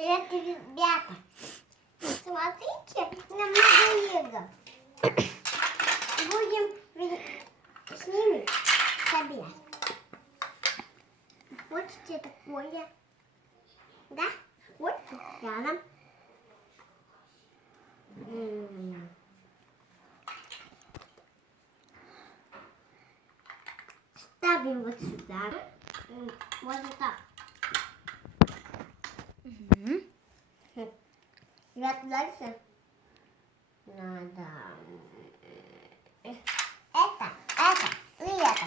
Привет, ребята! Смотрите, нам много лего. Будем с ними собирать. Хочете такое? Да? Вот рядом. Ставим вот сюда. Вот так. Дальше надо это и это.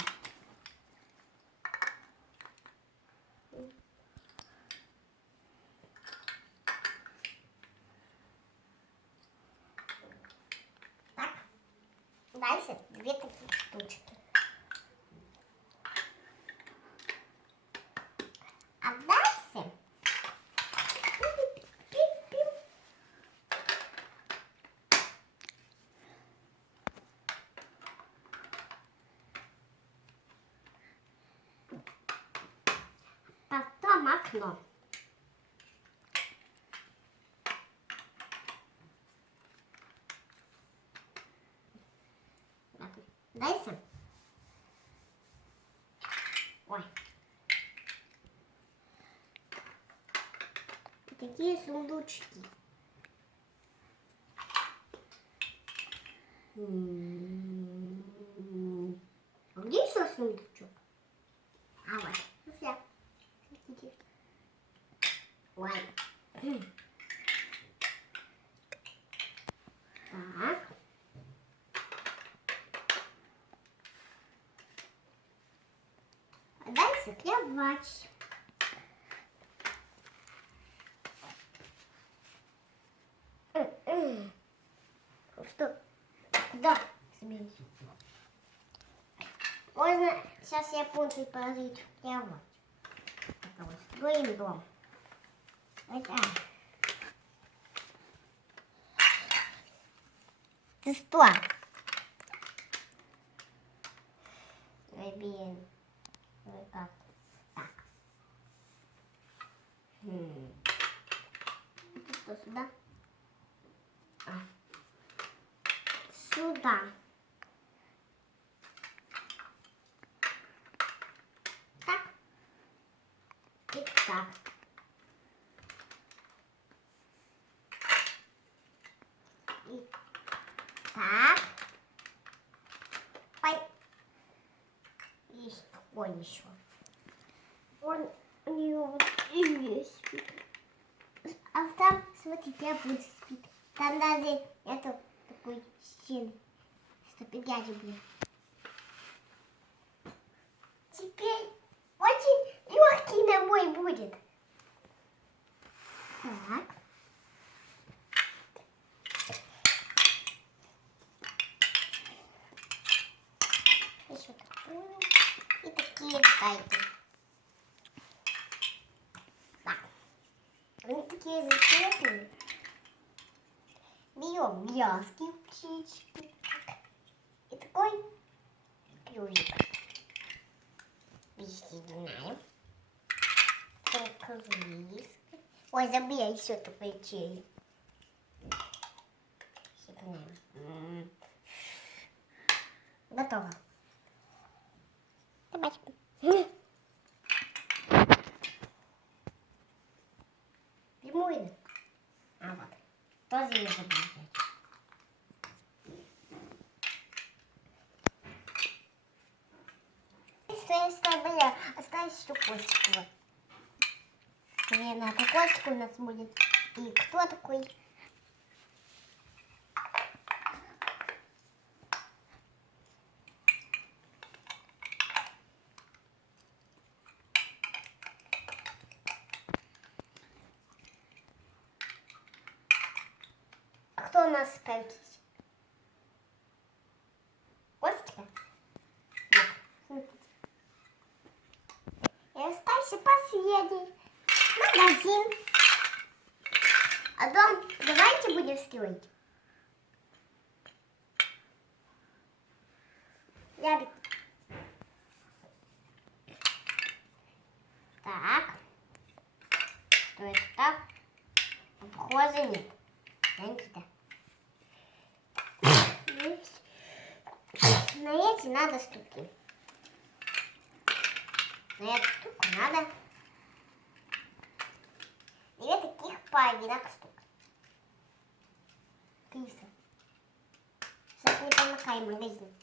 Так. Дальше две такие штучки. А дальше потом окно. Дальше. Ой. Такие сундучки. Где еще сундучок? А вот. Все. Ой. Так. А дальше кровать. Что? Куда соберись? Можно сейчас японцы положить в кровать. Вот. Строим дом. Это. Ты что? Ой, блин. Ой, как? Так. Это что, сюда? Сюда. Так. И так. И так. Ой. Есть такой еще. Он у нее вот и здесь спит. А там, смотрите, я буду спит. Там даже нету такой стены, чтобы я люблю. Теперь очень легкий набой будет. Так. Еще такую. И такие детальки. Так. Они такие зачетные. Берем вязки, птички. И такой ключик. Соединяем. Только вниз. Ой, забыл я еще такой череп. Соединяем. Готово. Давайте. Прямую. А вот. Тоже не забыл взять. Осталось еще костик. Вот. Наверное, это костик у нас будет. И кто такой? А кто у нас скажите? Костика? Вот. И остался последний. Магазин. А дом давайте будем строить. Ярик. Так. Что это так? похоже нет. Знаете, да? На эти надо штуки. На эту штуку надо 2 таких половинок штук. Киса. Сейчас не помахай магазин.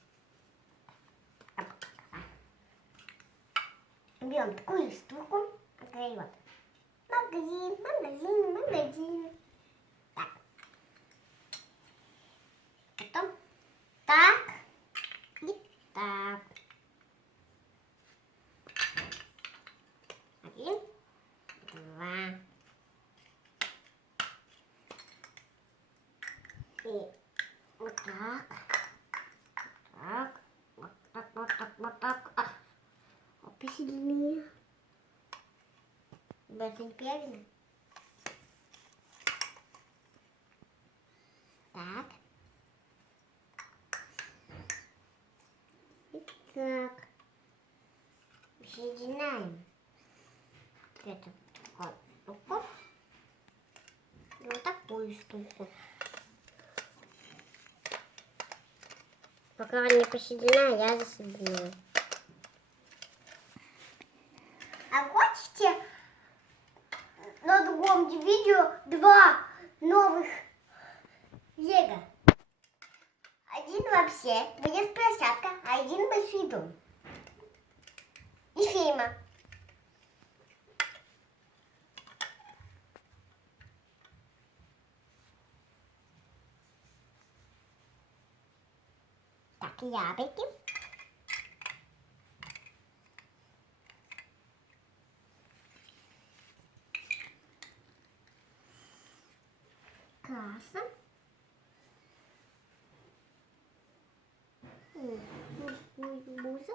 Берем такую штуку. Вот. Магазин. Так. Потом так и так. 1, 2. И вот так. Так. Вот так. Посильнее. Это неправильно. Так. И так. Соединяем эту вот штуку и вот такую штуку. Пока не посоединяю, я засоединяю. А хочете на другом видео 2 новых лего? Один вообще будет площадка, а один большой дом. И фирма. Так, яблоки. Касса. Музыка.